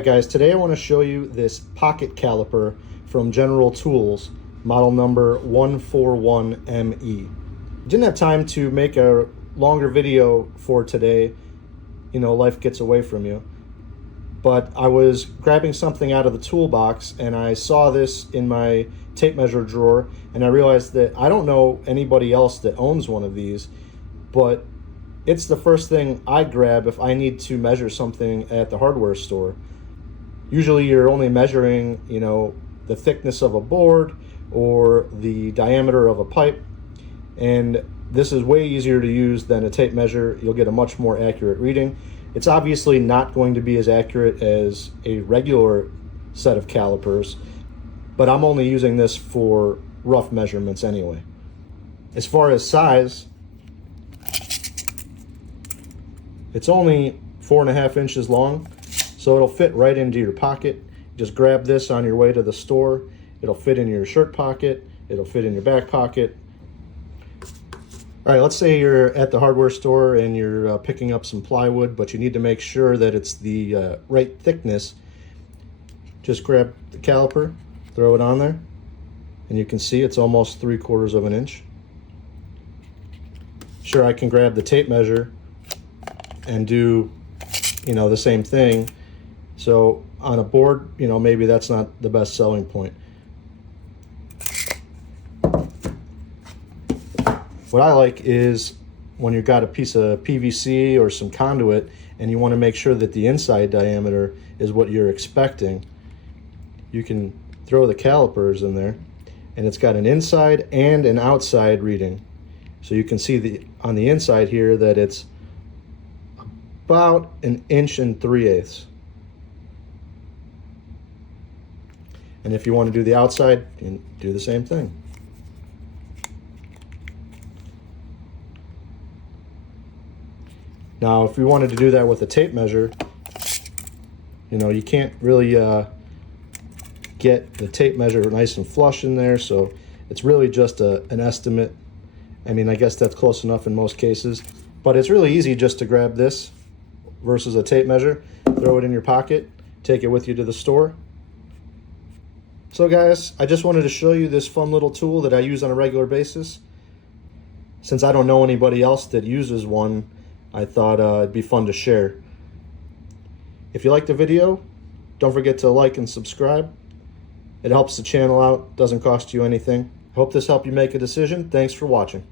Alright guys, today I want to show you this pocket caliper from General Tools, model number 141ME. Didn't have time to make a longer video for today, life gets away from you. But I was grabbing something out of the toolbox and I saw this in my tape measure drawer, and I realized that I don't know anybody else that owns one of these, but it's the first thing I grab if I need to measure something at the hardware store. Usually you're only measuring, the thickness of a board or the diameter of a pipe, and this is way easier to use than a tape measure. You'll get a much more accurate reading. It's obviously not going to be as accurate as a regular set of calipers, but I'm only using this for rough measurements anyway. As far as size, it's only 4.5 inches long, so it'll fit right into your pocket. Just grab this on your way to the store. It'll fit in your shirt pocket. It'll fit in your back pocket. All right, let's say you're at the hardware store and you're picking up some plywood, but you need to make sure that it's the right thickness. Just grab the caliper, throw it on there, and you can see it's almost 3/4 of an inch. Sure, I can grab the tape measure and do, the same thing. So on a board, maybe that's not the best selling point. What I like is when you've got a piece of PVC or some conduit and you want to make sure that the inside diameter is what you're expecting, you can throw the calipers in there, and it's got an inside and an outside reading. So you can see on the inside here that it's about 1 3/8 inches. And if you want to do the outside, you can do the same thing. Now, if you wanted to do that with a tape measure, you can't really get the tape measure nice and flush in there, so it's really just an estimate. I mean, I guess that's close enough in most cases, but it's really easy just to grab this versus a tape measure, throw it in your pocket, take it with you to the store. So guys, I just wanted to show you this fun little tool that I use on a regular basis. Since I don't know anybody else that uses one, I thought it'd be fun to share. If you liked the video, don't forget to like and subscribe. It helps the channel out, doesn't cost you anything. Hope this helped you make a decision. Thanks for watching.